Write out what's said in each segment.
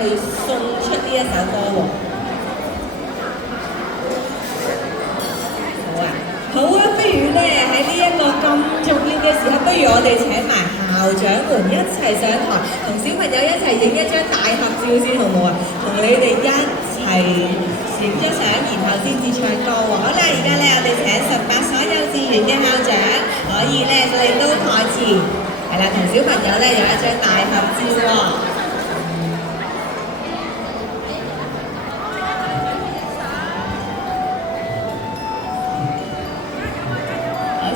去送出呢一首歌喎。好啊，好啊，不如咧喺呢一個咁重要嘅時候，不如我哋請埋校長們一齊上台，同小朋友一齊影一張大合照先，好唔好啊？同你哋一齊影咗相，然後先至唱歌喎。好啦，而家咧我哋請18所幼稚園嘅校長可以咧嚟到台前，係啦，同小朋友咧有一張大合照喎。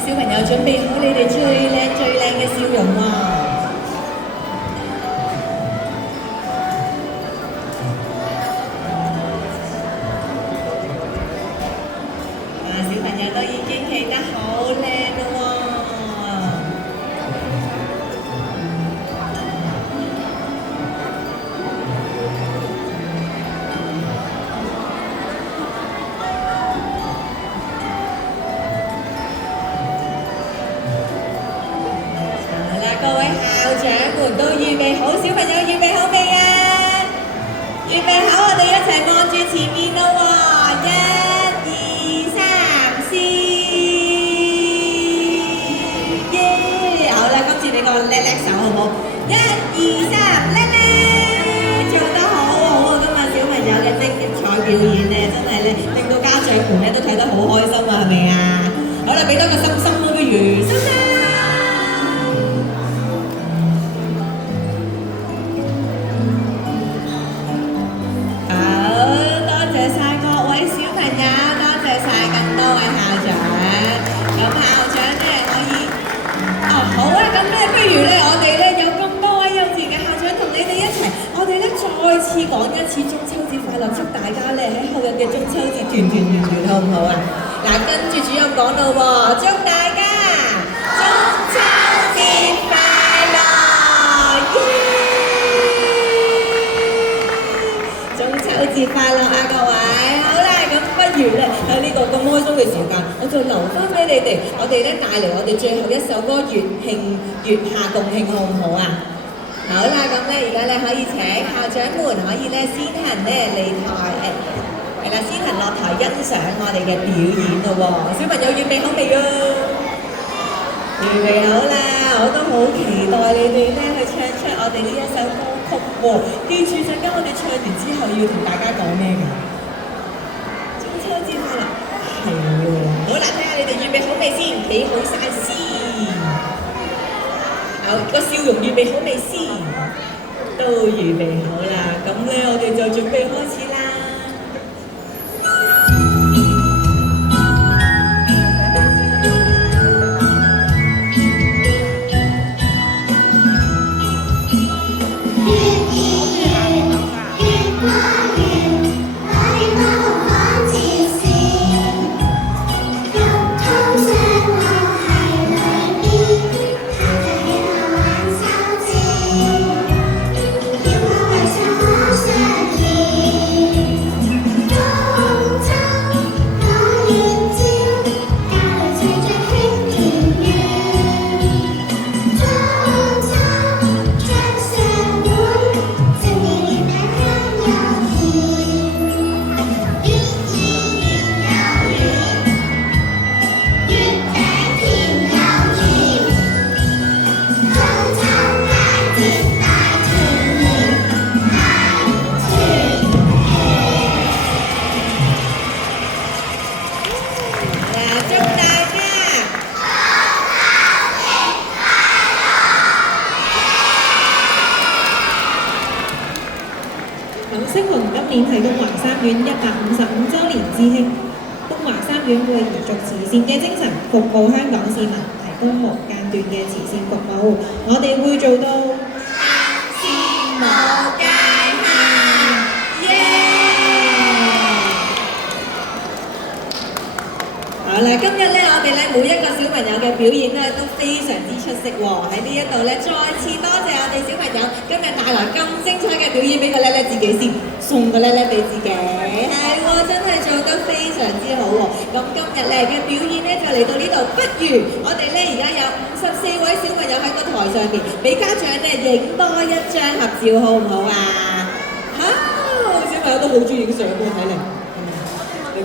小朋友準備好你哋最靚嘅笑容喎！小朋友都已經企得好靚啦喎！各位校長們都預備好，小朋友預備好未啊？預備好，我哋一齊望住前面咯喎！1、2、3、4，耶！好啦，今次俾個叻叻手好唔好？1、2、3，叻叻！做得好好啊！今日小朋友嘅精彩表演咧，真係咧令到家長們咧都睇得好開心啊，係咪啊？好啦，俾多個心心咯，不如心心。好啊，咁咧不如咧，我哋咧有咁多位幼稚園嘅校長同你哋一齊，我哋咧再次講一次中秋節快樂，祝大家咧喺後日嘅中秋節團團圓圓，好唔好啊？嗱，跟住主任講到喎，祝大家中秋節快樂，中秋節快樂啊各位！好啦，咁不如咧喺呢個咁開心嘅時間，我就留翻俾你哋，我哋咧帶嚟我哋最後一首歌《月下共慶》，好唔好啊？好啦，咁咧而家咧可以請校長們可以咧先行咧嚟台係啦，先行落台欣賞我哋嘅表演咯喎。小朋友預備好未啊？預備好啦，我都好期待你哋咧去唱出我哋呢一首歌曲喎。記住陣間我哋唱完之後要同大家講咩㗎？中秋節快樂！係喎，好啦，睇下你哋預備好未先，企好晒先。個笑容預備好未先？都預備好啦，咁咧我哋就準備開始啦。今年係東華三院155週年致慶，東華三院會延續慈善嘅精神，服務香港市民，提供無間斷嘅慈善服務。我哋會做到慈善無界限，耶！好啦，今日咧我哋咧每一個小朋友嘅表演咧都非常之出色喎。喺呢一度咧，再次多謝我哋小朋友今日帶來咁精彩嘅表演俾個叻叻自己先。送個叻叻俾自己，係喎，真係做得非常之好喎。咁今日咧嘅表演咧就嚟到呢度，不如我哋咧而家有54位小朋友喺個台上邊，俾家長咧影多一張合照，好唔好啊？都好中意影相喎，睇嚟。